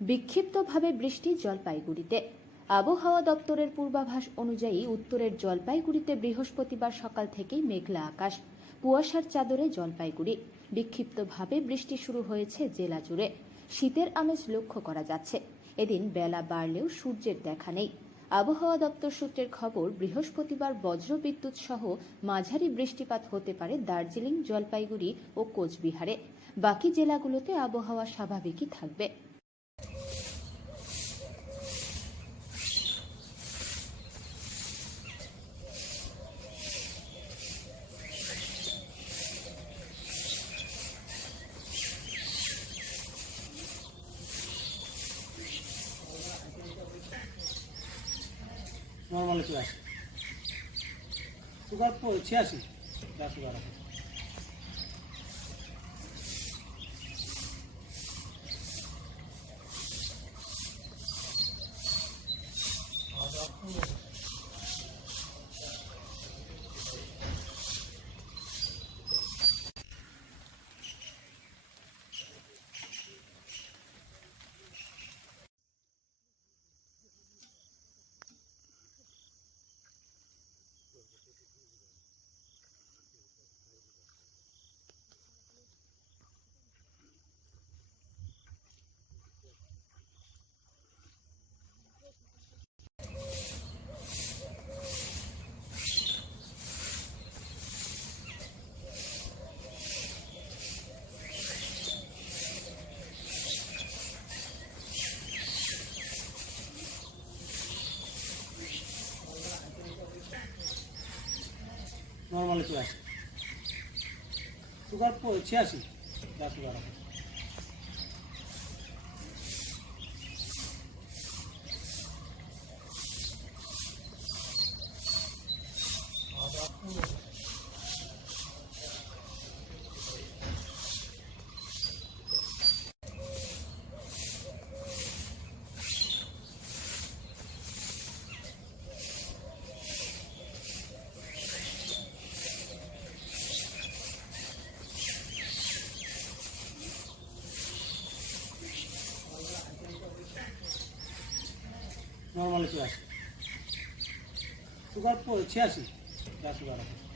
বিক্ষিপ্তভাবে বৃষ্টি জলপাইগুড়িতে। আবহাওয়া দপ্তরের পূর্বাভাস অনুযায়ী উত্তরের জলপাইগুড়িতে বৃহস্পতিবার সকাল থেকেই মেঘলা আকাশ, কুয়াশার চাদরে জলপাইগুড়ি। বিক্ষিপ্তভাবে বৃষ্টি শুরু হয়েছে জেলা জুড়ে। শীতের আমেজ লক্ষ্য করা যাচ্ছে। এদিন বেলা বাড়লেও সূর্যের দেখা নেই। আবহাওয়া দপ্তর সূত্রের খবর, বৃহস্পতিবার বজ্রবিদ্যুৎ সহ মাঝারি বৃষ্টিপাত হতে পারে দার্জিলিং, জলপাইগুড়ি ও কোচবিহারে। বাকি জেলাগুলোতে আবহাওয়া স্বাভাবিকই থাকবে। নর্মালে চলে আসে। সুগার তো ছিয়াশি যা সুগার আছে। নর্মালে চলে আসে সুগার ছিয়াশি। যা সুগার আছে নর্মালে চলে আসে সুগার ছিয়াশি। যা সুগার আছে।